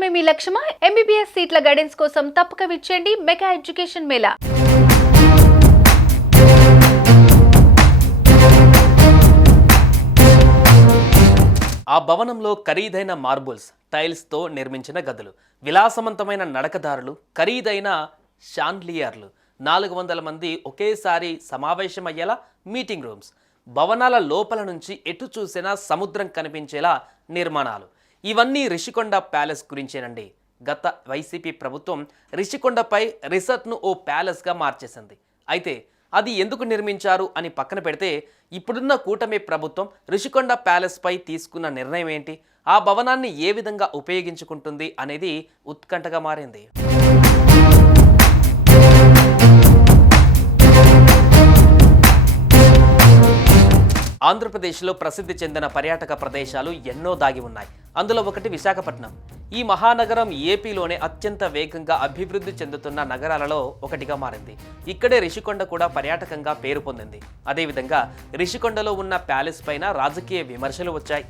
చదువుకోవడమే మీ లక్ష్యమా? MBBS సీట్ల guidance కోసం తప్పక విచ్చేయండి మెగా ఎడ్యుకేషన్ మేళా. ఆ భవనంలో ఖరీదైన మార్బుల్స్, టైల్స్తో నిర్మించిన గదులు, విలాసవంతమైన నడకదారులు, ఖరీదైన షాన్లియర్లు, 400 మంది ఒకేసారి సమావేశమయ్యేలా మీటింగ్ రూమ్స్, భవనాల లోపల నుంచి ఎటు చూసినా సముద్రం కనిపించేలా నిర్మాణాలు. ఇవన్నీ రిషికొండ ప్యాలెస్ గురించేనండి. గత వైసీపీ ప్రభుత్వం రిషికొండపై రిసార్ట్ను ఓ ప్యాలెస్గా మార్చేసింది. అయితే అది ఎందుకు నిర్మించారు అని పక్కన పెడితే, ఇప్పుడున్న కూటమి ప్రభుత్వం రిషికొండ ప్యాలెస్పై తీసుకున్న నిర్ణయం ఏంటి, ఆ భవనాన్ని ఏ విధంగా ఉపయోగించుకుంటుంది అనేది ఉత్కంఠగా మారింది. ఆంధ్రప్రదేశ్లో ప్రసిద్ధి చెందిన పర్యాటక ప్రదేశాలు ఎన్నో దాగి ఉన్నాయి. అందులో ఒకటి విశాఖపట్నం. ఈ మహానగరం ఏపీలోనే అత్యంత వేగంగా అభివృద్ధి చెందుతున్న నగరాలలో ఒకటిగా మారింది. ఇక్కడే రిషికొండ కూడా పర్యాటకంగా పేరు పొందింది. అదేవిధంగా రిషికొండలో ఉన్న ప్యాలెస్ పైన రాజకీయ విమర్శలు వచ్చాయి.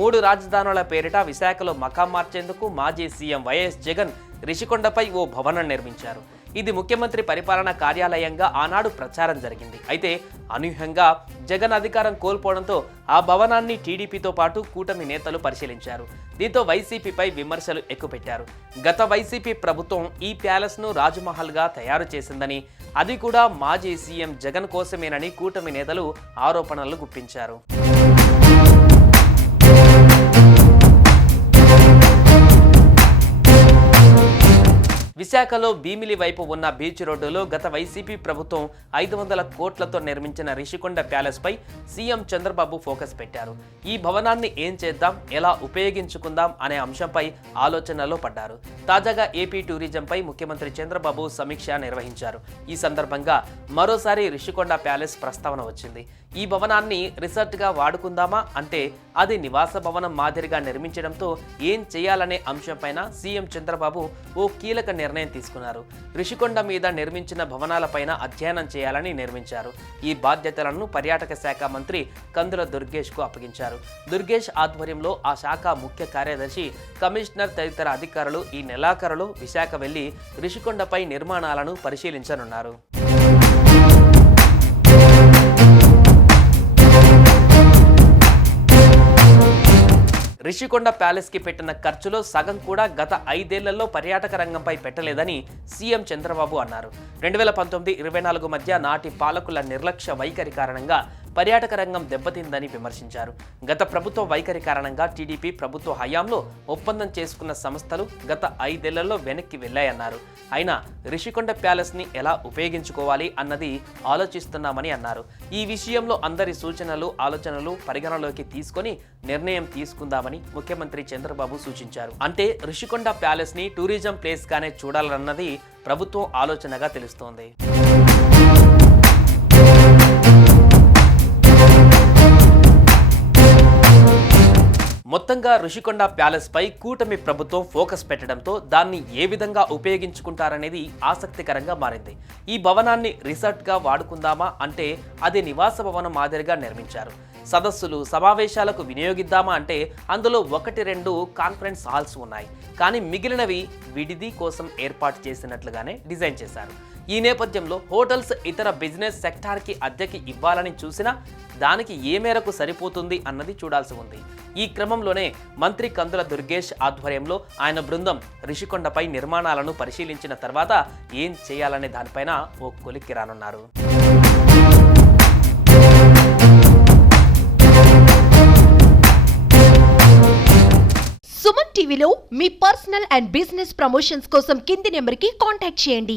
3 రాజధానుల పేరిట విశాఖలో మకాం మార్చేందుకు మాజీ సీఎం వైఎస్ జగన్ రిషికొండపై ఓ భవనం నిర్మించారు. ఇది ముఖ్యమంత్రి పరిపాలనా కార్యాలయంగా ఆనాడు ప్రచారం జరిగింది. అయితే అనూహ్యంగా జగన్ అధికారం కోల్పోవడంతో ఆ భవనాన్ని టీడీపీతో పాటు కూటమి నేతలు పరిశీలించారు. దీంతో వైసీపీపై విమర్శలు ఎక్కుపెట్టారు. గత వైసీపీ ప్రభుత్వం ఈ ప్యాలెస్ను రాజ్మహల్గా తయారు చేసిందని, అది కూడా మాజీ సీఎం జగన్ కోసమేనని కూటమి నేతలు ఆరోపణలు గుప్పించారు. విశాఖలో భీమిలి వైపు ఉన్న బీచ్ రోడ్డులో గత వైసీపీ ప్రభుత్వం 500 కోట్లతో నిర్మించిన రిషికొండ ప్యాలెస్పై సీఎం చంద్రబాబు ఫోకస్ పెట్టారు. ఈ భవనాన్ని ఏం చేద్దాం, ఎలా ఉపయోగించుకుందాం అనే అంశంపై ఆలోచనలో పడ్డారు. తాజాగా ఏపీ టూరిజంపై ముఖ్యమంత్రి చంద్రబాబు సమీక్ష నిర్వహించారు. ఈ సందర్భంగా మరోసారి రిషికొండ ప్యాలెస్ ప్రస్తావన వచ్చింది. ఈ భవనాన్ని రిసార్ట్గా వాడుకుందామా అంటే అది నివాస భవనం మాదిరిగా నిర్మించడంతో ఏం చేయాలనే అంశంపైన సీఎం చంద్రబాబు ఓ కీలక నిర్ణయం తీసుకున్నారు. రిషికొండ మీద నిర్మించిన భవనాలపైన అధ్యయనం చేయాలని నిర్మించారు. ఈ బాధ్యతలను పర్యాటక శాఖ మంత్రి కందుల దుర్గేష్కు అప్పగించారు. దుర్గేష్ ఆధ్వర్యంలో ఆ శాఖ ముఖ్య కార్యదర్శి, కమిషనర్ తదితర అధికారులు ఈ నెలాఖరులో విశాఖ వెళ్లి రిషికొండపై నిర్మాణాలను పరిశీలించనున్నారు. రిషికొండ ప్యాలెస్కి పెట్టిన ఖర్చులో సగం కూడా గత 5 ఏళ్లలో పర్యాటక రంగంపై పెట్టలేదని సీఎం చంద్రబాబు అన్నారు. 2019-24 మధ్య నాటి పాలకుల నిర్లక్ష్య వైఖరి కారణంగా పర్యాటక రంగం దెబ్బతిందని విమర్శించారు. గత ప్రభుత్వ వైఖరి కారణంగా టీడీపీ ప్రభుత్వ హయాంలో ఒప్పందం చేసుకున్న సంస్థలు గత 5 ఏళ్లలో వెనక్కి వెళ్లాయన్నారు. అయినా రిషికొండ ప్యాలెస్ని ఎలా ఉపయోగించుకోవాలి అన్నది ఆలోచిస్తున్నామని అన్నారు. ఈ విషయంలో అందరి సూచనలు, ఆలోచనలు పరిగణలోకి తీసుకొని నిర్ణయం తీసుకుందామని ముఖ్యమంత్రి చంద్రబాబు సూచించారు. అంటే రిషికొండ ప్యాలెస్ని టూరిజం ప్లేస్గానే చూడాలన్నది ప్రభుత్వం ఆలోచనగా తెలుస్తోంది. మొత్తంగా రిషికొండ ప్యాలెస్పై కూటమి ప్రభుత్వం ఫోకస్ పెట్టడంతో దాన్ని ఏ విధంగా ఉపయోగించుకుంటారనేది ఆసక్తికరంగా మారింది. ఈ భవనాన్ని రిసార్ట్గా వాడుకుందామా అంటే అది నివాస భవనం మాదిరిగా నిర్మించారు. సదస్సులు, సమావేశాలకు వినియోగిద్దామా అంటే అందులో 1-2 కాన్ఫరెన్స్ హాల్స్ ఉన్నాయి. కానీ మిగిలినవి విడిది కోసం ఏర్పాటు చేసినట్లుగానే డిజైన్ చేశారు. ఈ నేపథ్యంలో హోటల్స్, ఇతర బిజినెస్ సెక్టార్కి అద్దెకి ఇవ్వాలని చూసినా దానికి ఏ మేరకు సరిపోతుంది అన్నది చూడాల్సి ఉంది. ఈ క్రమంలోనే మంత్రి కందుల దుర్గేష్ ఆధ్వర్యంలో ఆయన బృందం రిషికొండపై నిర్మాణాలను పరిశీలించిన తర్వాత ఏం చేయాలనే దానిపైన ఓ కొలిక్కి రానున్నారు. సుమన్ టీవీలో మీ పర్సనల్ అండ్ బిజినెస్ ప్రమోషన్స్ కోసం కింది నెంబర్కి కాంటాక్ట్ చేయండి.